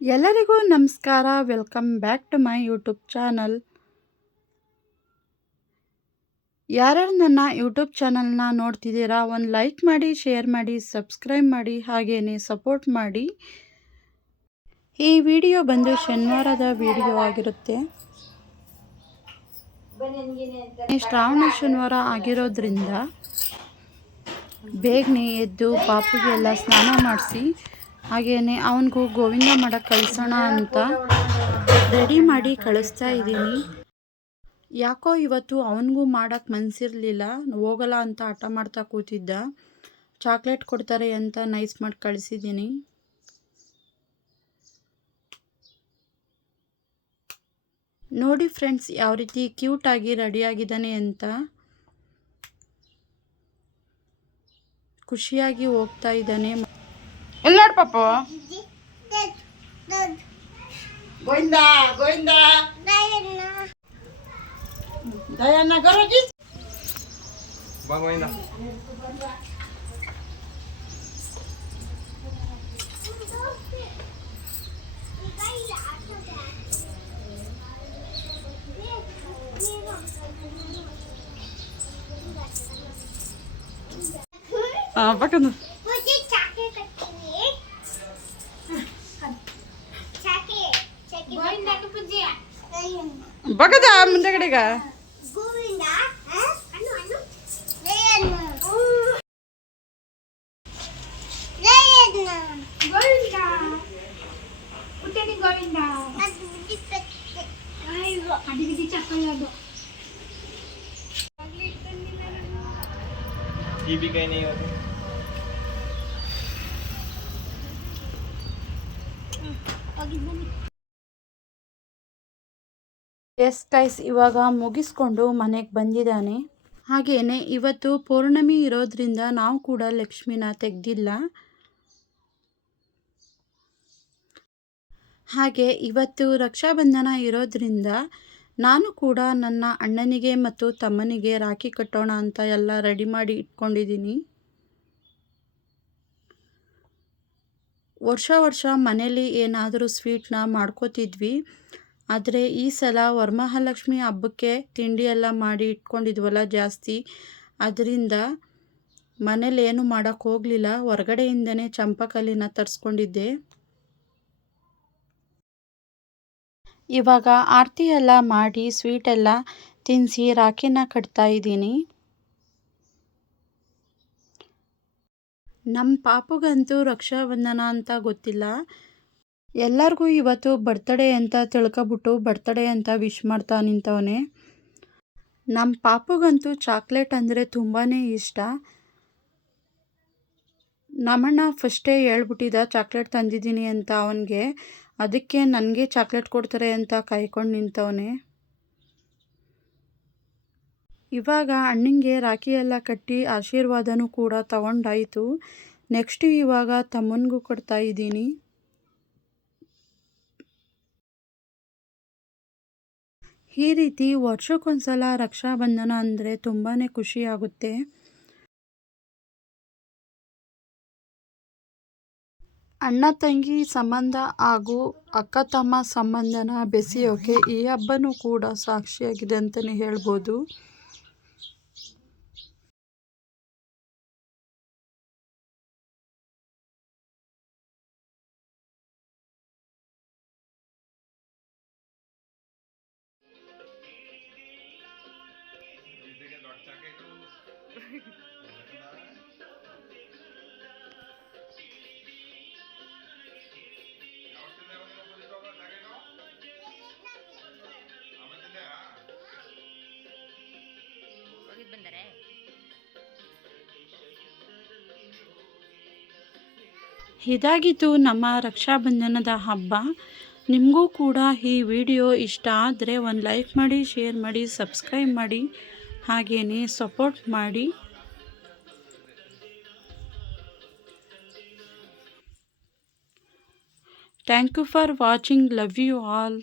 ಎಲ್ಲರಿಗೂ ನಮಸ್ಕಾರ. Welcome back to my YouTube channel. ಯಾರ್ಯಾರು ನನ್ನ ಯೂಟ್ಯೂಬ್ ಚಾನಲ್ನ ನೋಡ್ತಿದ್ದೀರಾ, ಒಂದು ಲೈಕ್ ಮಾಡಿ, ಶೇರ್ ಮಾಡಿ, ಸಬ್ಸ್ಕ್ರೈಬ್ ಮಾಡಿ, ಹಾಗೇನೆ ಸಪೋರ್ಟ್ ಮಾಡಿ. ಈ ವಿಡಿಯೋ ಬಂದು ಶನಿವಾರದ ವಿಡಿಯೋ ಆಗಿರುತ್ತೆ. ಶ್ರಾವಣ ಶನಿವಾರ ಆಗಿರೋದ್ರಿಂದ ಬೇಗನೆ ಎದ್ದು ಪಾಪುಗೆಲ್ಲ ಸ್ನಾನ ಮಾಡಿಸಿ ಹಾಗೇನೆ ಅವನಿಗೂ ಗೋವಿಂದ ಮಾಡಕ್ಕೆ ಕಳಿಸೋಣ ಅಂತ ರೆಡಿ ಮಾಡಿ ಕಳಿಸ್ತಾ ಇದ್ದೀನಿ. ಯಾಕೋ ಇವತ್ತು ಅವನಿಗೂ ಮಾಡೋಕ್ಕೆ ಮನಸ್ಸಿರಲಿಲ್ಲ, ಹೋಗಲ್ಲ ಅಂತ ಹಠ ಮಾಡ್ತಾ ಕೂತಿದ್ದ. ಚಾಕ್ಲೇಟ್ ಕೊಡ್ತಾರೆ ಅಂತ ನೈಸ್ ಮಾಡಿ ಕಳಿಸಿದ್ದೀನಿ. ನೋಡಿ ಫ್ರೆಂಡ್ಸ್, ಯಾವ ರೀತಿ ಕ್ಯೂಟಾಗಿ ರೆಡಿಯಾಗಿದ್ದಾನೆ ಅಂತ. ಖುಷಿಯಾಗಿ ಹೋಗ್ತಾ ಇದ್ದಾನೆ. ಎಲ್ಲ ನೋಡಿ ಪಾಪ, ಗೋವಿಂದ ಗೋವಿಂದ ದಯನ್ನ ಗರೋಜಿ ಬಾ ಗೋವಿಂದ. ಪಕ್ಕದ ಬಗದ ಮುಂದೆಗಡೆಗ ये भी कहीं नहीं होता. ಎಸ್ ಗೈಸ್, ಇವಾಗ ಮುಗಿಸ್ಕೊಂಡು ಮನೆಗೆ ಬಂದಿದ್ದಾನೆ. ಹಾಗೇನೆ ಇವತ್ತು ಪೌರ್ಣಮಿ ಇರೋದ್ರಿಂದ ನಾವು ಕೂಡ ಲಕ್ಷ್ಮಿನ ತೆಗೆದಿಲ್ಲ. ಹಾಗೆ ಇವತ್ತು ರಕ್ಷಾಬಂಧನ ಇರೋದ್ರಿಂದ ನಾನು ಕೂಡ ನನ್ನ ಅಣ್ಣನಿಗೆ ಮತ್ತು ತಮ್ಮನಿಗೆ ರಾಖಿ ಕಟ್ಟೋಣ ಅಂತ ಎಲ್ಲ ರೆಡಿ ಮಾಡಿ ಇಟ್ಕೊಂಡಿದ್ದೀನಿ. ವರ್ಷ ಮನೇಲಿ ಏನಾದರೂ ಸ್ವೀಟ್ನ ಮಾಡ್ಕೋತಿದ್ವಿ. ಆದರೆ ಈ ಸಲ ವರಮಹಾಲಕ್ಷ್ಮಿ ಹಬ್ಬಕ್ಕೆ ತಿಂಡಿ ಎಲ್ಲ ಮಾಡಿ ಇಟ್ಕೊಂಡಿದ್ವಲ್ಲ ಜಾಸ್ತಿ, ಅದರಿಂದ ಮನೇಲಿ ಏನು ಮಾಡೋಕ್ಕೆ ಹೋಗಲಿಲ್ಲ. ಹೊರಗಡೆಯಿಂದನೇ ಚಂಪಕಲ್ಲಿನ ತರಿಸ್ಕೊಂಡಿದ್ದೆ. ಇವಾಗ ಆರತಿ ಎಲ್ಲ ಮಾಡಿ ಸ್ವೀಟೆಲ್ಲ ತಿನ್ನಿಸಿ ರಾಖಿನ ಕಟ್ತಾ ಇದ್ದೀನಿ. ನಮ್ಮ ಪಾಪುಗಂತೂ ರಕ್ಷಾಬಂಧನ ಅಂತ ಗೊತ್ತಿಲ್ಲ. ಎಲ್ಲರಿಗೂ ಇವತ್ತು ಬರ್ತ್ಡೇ ಅಂತ ತಿಳ್ಕೊಬಿಟ್ಟು ಬರ್ತ್ಡೇ ಅಂತ ವಿಶ್ ಮಾಡ್ತಾ ನಿಂತವನೆ. ನಮ್ಮ ಪಾಪುಗಂತೂ ಚಾಕ್ಲೇಟ್ ಅಂದರೆ ತುಂಬಾ ಇಷ್ಟ. ನಮ್ಮಣ್ಣ ಫಸ್ಟೇ ಹೇಳ್ಬಿಟ್ಟಿದ್ದ ಚಾಕ್ಲೇಟ್ ತಂದಿದ್ದೀನಿ ಅಂತ ಅವನಿಗೆ. ಅದಕ್ಕೆ ನನಗೆ ಚಾಕ್ಲೇಟ್ ಕೊಡ್ತಾರೆ ಅಂತ ಕಾಯ್ಕೊಂಡು ನಿಂತವನೆ. ಇವಾಗ ಅಣ್ಣಂಗೆ ರಾಖಿ ಎಲ್ಲ ಕಟ್ಟಿ ಆಶೀರ್ವಾದನೂ ಕೂಡ ತಗೊಂಡಾಯಿತು. ನೆಕ್ಸ್ಟ್ ಇವಾಗ ತಮ್ಮನಿಗೂ ಕೊಡ್ತಾ ಇದ್ದೀನಿ. ಈ ರೀತಿ ವರ್ಷಕ್ಕೊಂದ್ಸಲ ರಕ್ಷಾಬಂಧನ ಅಂದರೆ ತುಂಬಾ ಖುಷಿಯಾಗುತ್ತೆ. ಅಣ್ಣ ತಂಗಿ ಸಂಬಂಧ ಹಾಗೂ ಅಕ್ಕ ತಮ್ಮ ಸಂಬಂಧನ ಬೆಸೆಯೋಕೆ ಈ ಹಬ್ಬನೂ ಕೂಡ ಸಾಕ್ಷಿಯಾಗಿದೆ ಅಂತಲೇ ಹೇಳ್ಬೋದು. ಇದಾಗಿತ್ತು ನಮ್ಮ ರಕ್ಷಾಬಂಧನದ ಹಬ್ಬ. ನಿಮಗೂ ಕೂಡ ಈ ವಿಡಿಯೋ ಇಷ್ಟ ಆದರೆ ಒಂದು ಲೈಕ್ ಮಾಡಿ, ಶೇರ್ ಮಾಡಿ, ಸಬ್ಸ್ಕ್ರೈಬ್ ಮಾಡಿ, ಹಾಗೆಯೇ ಸಪೋರ್ಟ್ ಮಾಡಿ. Thank you for watching. Love you all.